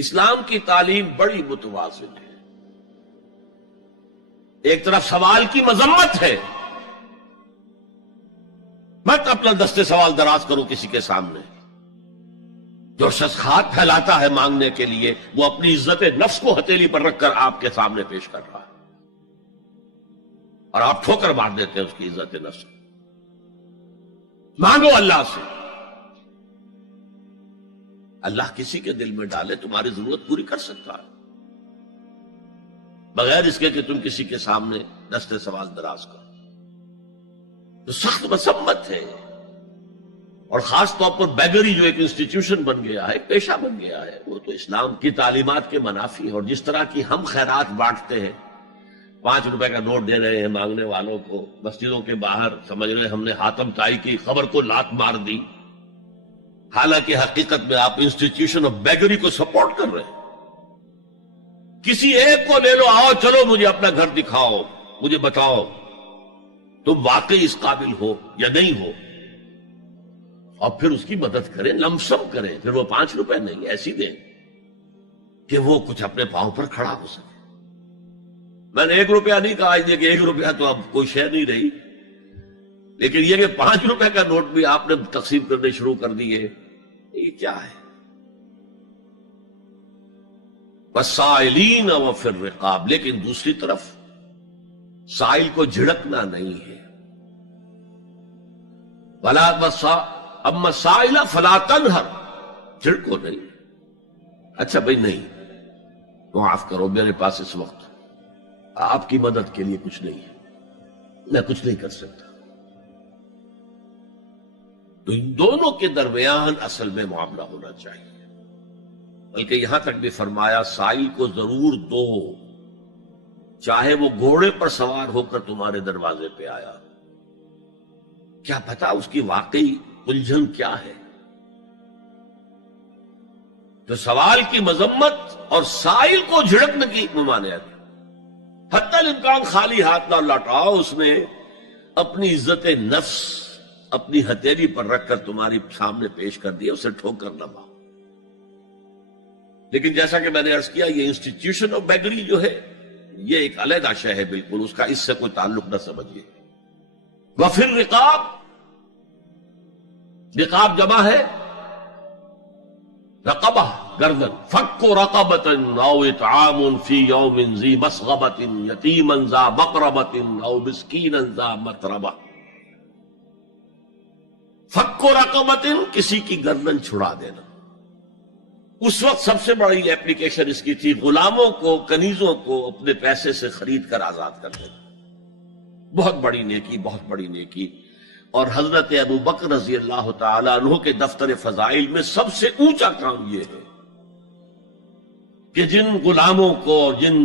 اسلام کی تعلیم بڑی متوازن ہے. ایک طرف سوال کی مذمت ہے، مت اپنا دستے سوال دراز کرو کسی کے سامنے. جو شخص ہاتھ پھیلاتا ہے مانگنے کے لیے، وہ اپنی عزت نفس کو ہتھیلی پر رکھ کر آپ کے سامنے پیش کر رہا ہے، اور آپ ٹھوکر مار دیتے ہیں اس کی عزت نفس. مانگو اللہ سے، اللہ کسی کے دل میں ڈالے تمہاری ضرورت پوری کر سکتا ہے، بغیر اس کے کہ تم کسی کے سامنے دستے سوال دراز کرو. تو سخت مذمت ہے. اور خاص طور پر بیگری جو ایک انسٹیٹیوشن بن گیا ہے، ایک پیشہ بن گیا ہے، وہ تو اسلام کی تعلیمات کے منافی ہے. اور جس طرح کی ہم خیرات بانٹتے ہیں، 5 روپے کا نوٹ دے رہے ہیں مانگنے والوں کو، مسجدوں کے باہر سمجھ رہے ہیں ہم نے حاتم طائی کی خبر کو لات مار دی، حالانکہ حقیقت میں آپ انسٹیٹیوشن آف بیگری کو سپورٹ کر رہے ہیں. کسی ایک کو لے لو، آؤ چلو مجھے اپنا گھر دکھاؤ، مجھے بتاؤ تم واقعی اس قابل ہو یا نہیں ہو، اور پھر اس کی مدد کریں، لمسم کریں. پھر وہ 5 روپے نہیں ایسی دیں کہ وہ کچھ اپنے پاؤں پر کھڑا ہو سکے. میں نے 1 روپیہ نہیں کہا کہ 1 روپیہ تو اب کوئی شے نہیں رہی، لیکن یہ کہ 5 روپے کا نوٹ بھی آپ نے تقسیم کرنے شروع کر دیے، یہ کیا ہے؟ وَالسَّائِلِينَ وَفِي الرِّقَابِ. لیکن دوسری طرف سائل کو جھڑکنا نہیں ہے. اما السائل فلا تنہر، جھڑکو نہیں. اچھا بھائی نہیں، معاف کرو، میرے پاس اس وقت آپ کی مدد کے لیے کچھ نہیں ہے، میں کچھ نہیں کر سکتا. تو ان دونوں کے درمیان اصل میں معاملہ ہونا چاہیے. بلکہ یہاں تک بھی فرمایا سائل کو ضرور دو، چاہے وہ گھوڑے پر سوار ہو کر تمہارے دروازے پہ آیا. کیا پتا اس کی واقعی الجھن کیا ہے. تو سوال کی مذمت اور سائل کو جھڑکنے کی ممانعت. حتی الامکان خالی ہاتھ نہ لوٹاؤ. اس نے اپنی عزت نفس اپنی ہتھیلی پر رکھ کر تمہاری سامنے پیش کر دیا، اسے ٹھوکر نہ مارو. لیکن جیسا کہ میں نے عرض کیا، یہ انسٹیٹیوشن آف بیگری جو ہے یہ ایک علیحدہ شے ہے، بالکل اس کا اس سے کوئی تعلق نہ سمجھیے. وفی الرقاب، رقاب جمع ہے رقبہ، گردن. فک رقبۃ او اطعام فی یوم ذی مسغبۃ یتیما ذا مقربۃ او مسکینا ذا متربہ. فک رقبۃ، کسی کی گردن چھڑا دینا. اس وقت سب سے بڑی ایپلیکیشن اس کی تھی غلاموں کو، کنیزوں کو اپنے پیسے سے خرید کر آزاد کر دینا. بہت بڑی نیکی، بہت بڑی نیکی. اور حضرت ابو بکر رضی اللہ تعالیٰ عنہ کے دفتر فضائل میں سب سے اونچا کام یہ ہے کہ جن غلاموں کو اور جن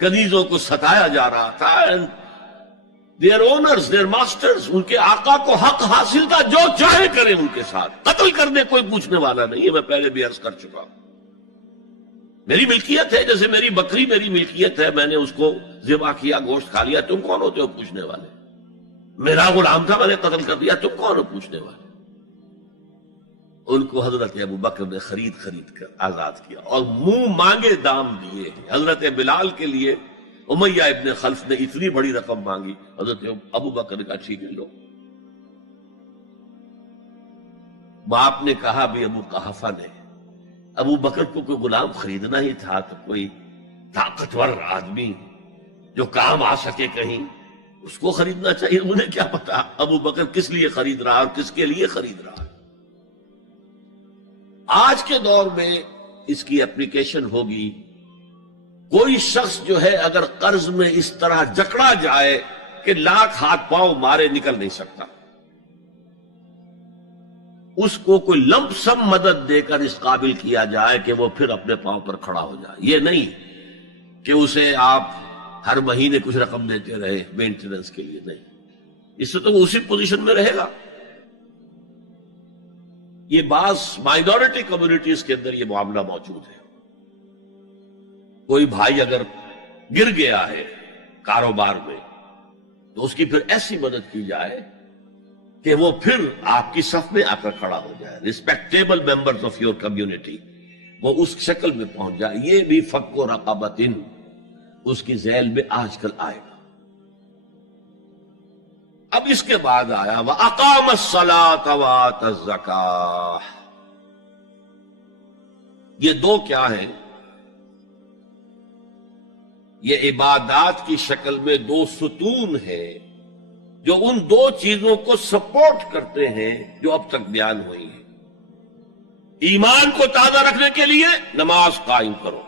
کنیزوں کو ستایا جا رہا تھا، دیئر اونرز، دیئر ماسٹرز، ان کے آقا کو حق حاصل تھا، جو چاہے کریں ان کے ساتھ. قتل کرنے کوئی پوچھنے والا نہیں ہے. میں پہلے بھی عرض کر چکا ہوں، میری ملکیت ہے، جیسے میری بکری میری ملکیت ہے، میں نے اس کو ذبح کیا، گوشت کھا لیا، تم کون ہوتے ہو پوچھنے والے؟ میرا غلام تھا، میں نے قتل کر دیا، تم کون ہو پوچھنے والے؟ ان کو حضرت ابو بکر نے خرید کر آزاد کیا اور منہ مانگے دام دیے. حضرت بلال کے لیے امیہ ابن خلف نے اتنی بڑی رقم مانگی، حضرت ابو بکر نے کہا ٹھیک ہے لو. باپ نے کہا بھی ابو قحافہ نے، ابو بکر کو کوئی غلام خریدنا ہی تھا تو کوئی طاقتور آدمی جو کام آ سکے کہیں، اس کو خریدنا چاہیے. انہیں کیا پتا ابو بکر کس لیے خرید رہا اور کس کے لیے خرید رہا. آج کے دور میں اس کی اپلیکیشن ہوگی. کوئی شخص جو ہے اگر قرض میں اس طرح جکڑا جائے کہ لاکھ ہاتھ پاؤں مارے نکل نہیں سکتا، اس کو کوئی لمپ سم مدد دے کر اس قابل کیا جائے کہ وہ پھر اپنے پاؤں پر کھڑا ہو جائے. یہ نہیں کہ اسے آپ ہر مہینے کچھ رقم دیتے رہے مینٹیننس کے لیے، نہیں. اس سے تو وہ اسی پوزیشن میں رہے گا. یہ بعض مائنورٹی کمیونٹیز کے اندر یہ معاملہ موجود ہے. کوئی بھائی اگر گر گیا ہے کاروبار میں تو اس کی پھر ایسی مدد کی جائے کہ وہ پھر آپ کی صف میں آ کر کھڑا ہو جائے. Respectable members of your community وہ اس شکل میں پہنچ جائے. یہ بھی فک و رقبۃ اس کی ذیل میں آج کل آئے گا. اب اس کے بعد آیا وَأَقَامَ الصَّلَاةَ وَآتَ الزَّكَاةَ. یہ دو کیا ہیں؟ یہ عبادات کی شکل میں دو ستون ہیں جو ان دو چیزوں کو سپورٹ کرتے ہیں جو اب تک بیان ہوئی ہیں. ایمان کو تازہ رکھنے کے لیے نماز قائم کرو.